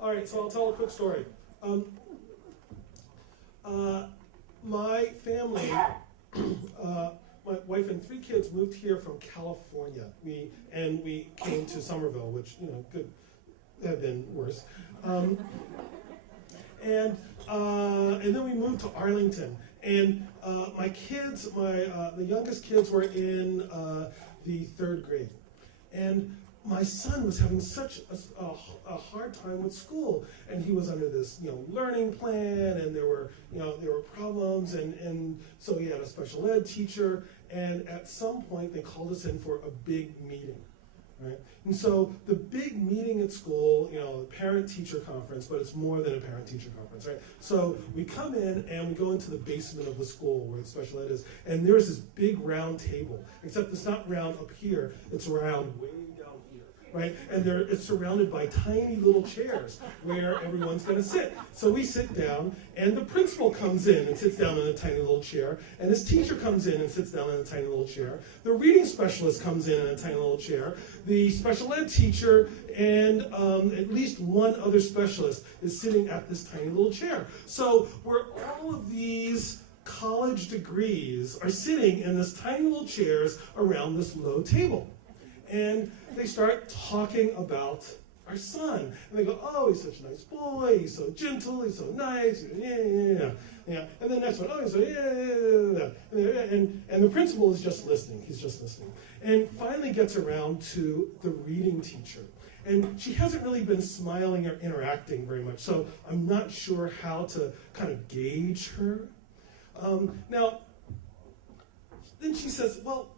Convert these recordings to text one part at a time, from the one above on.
All right, so I'll tell a quick story. My family, my wife and 3 kids moved here from California. We came to Somerville, which could have been worse. And then we moved to Arlington. And my kids, the youngest kids were in the 3rd grade. And my son was having such a hard time with school, and he was under this learning plan, and there were problems, and so he had a special ed teacher, and at some point they called us in for a big meeting, right? And so the big meeting at school, parent-teacher conference, but it's more than a parent-teacher conference, right? So we come in and we go into the basement of the school where the special ed is, and there's this big round table, except it's not round up here, it's round way down here, right? And it's surrounded by tiny little chairs where everyone's going to sit. So we sit down, and the principal comes in and sits down in a tiny little chair, and his teacher comes in and sits down in a tiny little chair. The reading specialist comes in a tiny little chair. The special ed teacher and at least one other specialist is sitting at this tiny little chair. So where all of these college degrees are sitting in this tiny little chairs around this low table. And they start talking about our son. And they go, oh, he's such a nice boy, he's so gentle, he's so nice, yeah. And the next one, oh, he's so, yeah. And the principal is just listening, he's just listening. And finally gets around to the reading teacher. And she hasn't really been smiling or interacting very much, so I'm not sure how to kind of gauge her. Now, then she says, well,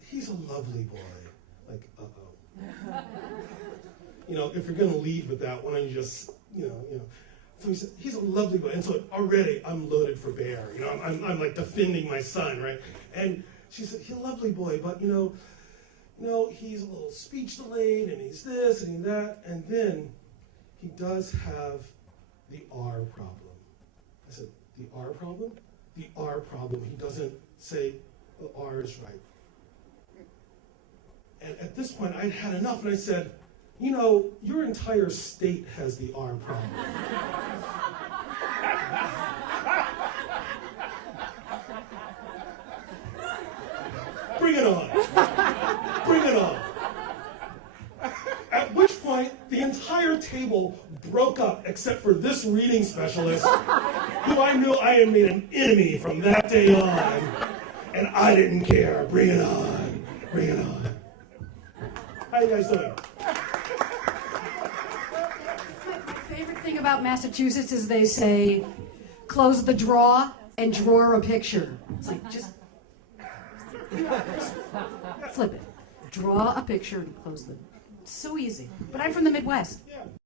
he's a lovely boy. Like, uh-oh. If you're going to lead with that, why don't you just, So he said, he's a lovely boy. And so already I'm loaded for bear. I'm like defending my son, right? And she said, he's a lovely boy, but, he's a little speech delayed, and he's this, and he's that. And then he does have the R problem. I said, the R problem? The R problem. He doesn't say the R is right. And at this point, I'd had enough, and I said, your entire state has the R problem. Bring it on. Bring it on. At which point, the entire table broke up except for this reading specialist, who I knew I had made an enemy from that day on, and I didn't care. Bring it on. Bring it on. How you guys doing? My favorite thing about Massachusetts is they say, close the draw and draw a picture. It's like, just flip it. Draw a picture and close the... It's so easy. But I'm from the Midwest. Yeah.